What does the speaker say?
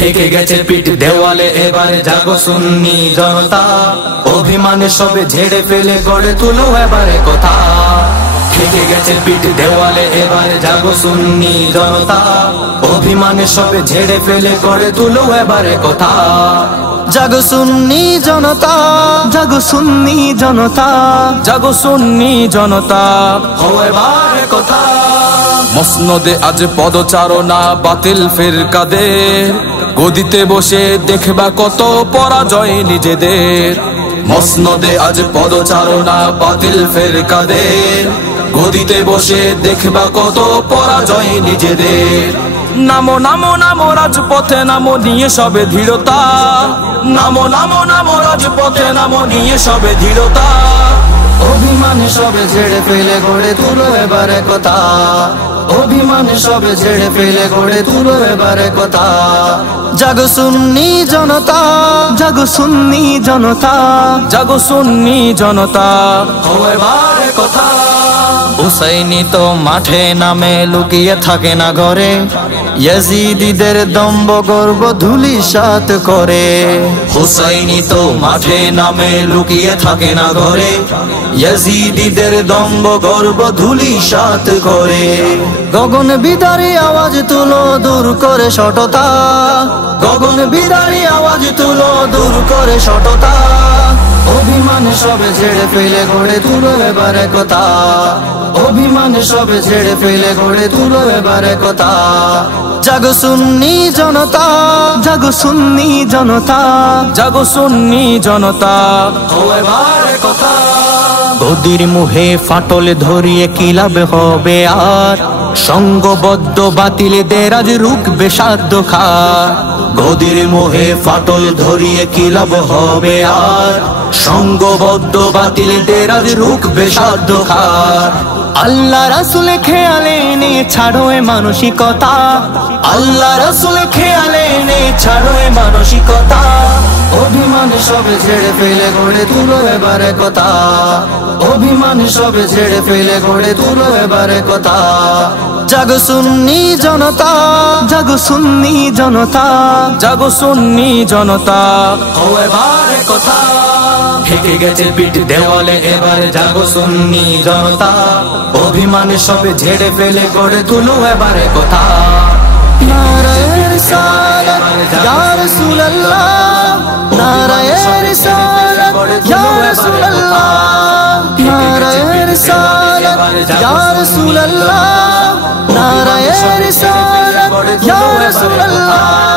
ঠেকে গেছে পিঠ দেওয়ালে, এবারে জাগো সুন্নি জনতা, অভিমানে সবে ঝেড়ে ফেলে গড়ে তুলো এবারে কথা। ঠেকে গেছে পিঠ দেওয়ালে, এবারে জাগো সুন্নি জনতা, অভিমানে সবে ঝেড়ে ফেলে গড়ে তুলো এবারে কথা। জাগো সুন্নি জনতা, জাগো সুন্নি জনতা, জাগো সুন্নি জনতা, হও এবারে কথা। মসনদে আজ পদচারণা বাতিল ফিরকাদের, গদিতে বসে দেখবা কত পরাজয় নিজেদের। মসনদে আজ পদচারণা বাতিল ফিরকাদের, গদিতে বসে দেখবা কত পরাজয় নিজেদের। নামো নামো নামো রাজপথে, নামো নিয়ে সবে দৃঢ়তা, নামো নামো নামো রাজপথে, নামো নিয়ে সবে দৃঢ়তা। অভিমানে সবে ঝেড়ে ফেলে গড়ে তুলো এবারে কথা, অভিমানে সবে ঝেড়ে ফেলে গড়ে তুলো এবারে কথা। জাগো সুন্নি জনতা, জাগো সুন্নি জনতা, জাগো সুন্নি জনতা, হও এবারে কথা। হুসাইনি তো মাঠে নামে লুকিয়ে থাকে না ঘরে, ইয়াজিদিদের দম্ভ গর্ব ধূলিসাৎ করে। হুসাইনি তো মাঠে নামে লুকিয়ে থাকে না ঘরে, ইয়াজিদিদের দম্ভ গর্ব ধূলিসাৎ করে। গগন বিদারী আওয়াজ তুলো দূর করে সটতা, গগন বিদারী আওয়াজ তুলো দূর করে সটতা। অভিমানে সবে ঝেড়ে ফেলে গড়ে তুলো এবারে কথা, অভিমানে সবে ঝেড়ে ফেলে গড়ে তুলো এবারে কথা। জাগো সুন্নি জনতা, জাগো সুন্নি জনতা, জাগো সুন্নি জনতা, হও এবারে কথা। গদির মুহে ফাটল ধরিয়ে কি লাভ হবে আর, সঙ্গবদ্ধ বাতিলদের আজ রুখবে সাধ্য খার। গদির মোহে ফাটল ধরিয়ে কি লাভ হবে আর, সঙ্গবদ্ধ বাতিলদের আজ রুখবে সাধ্য খার। আল্লাহ রাসূল খেয়ালে নে ছাড়ো এ মানসিকতা, আল্লাহ রাসূল খেয়ালে নে ছাড়ো এ মানসিকতা। অভিমানে সবে ঝেড়ে ফেলে গড়ে তুলো এবারে কথা, অভিমানে সবে ঝেড়ে ফেলে গড়ে তুলো এবারে কথা। জাগো সুন্নি জনতা, জাগো সুন্নি জনতা, জাগো সুন্নি জনতা, হও এবারে কথা। ঠেকে গেছে পিঠ দেওয়ালে, এবারে জাগো সুন্নি জনতা, অভিমানে সবে ঝেড়ে ফেলে গড়ে তুলো এবারে কথা। নারায়ে রিসালাত ইয়া রাসূলুল্লাহ, নারায়ে রিসালাত ইয়া রাসূলুল্লাহ, নারায়ে রিসালাত ইয়া রাসূলুল্লাহ, নারায়ে রিসালাত ইয়া রাসূলুল্লাহ।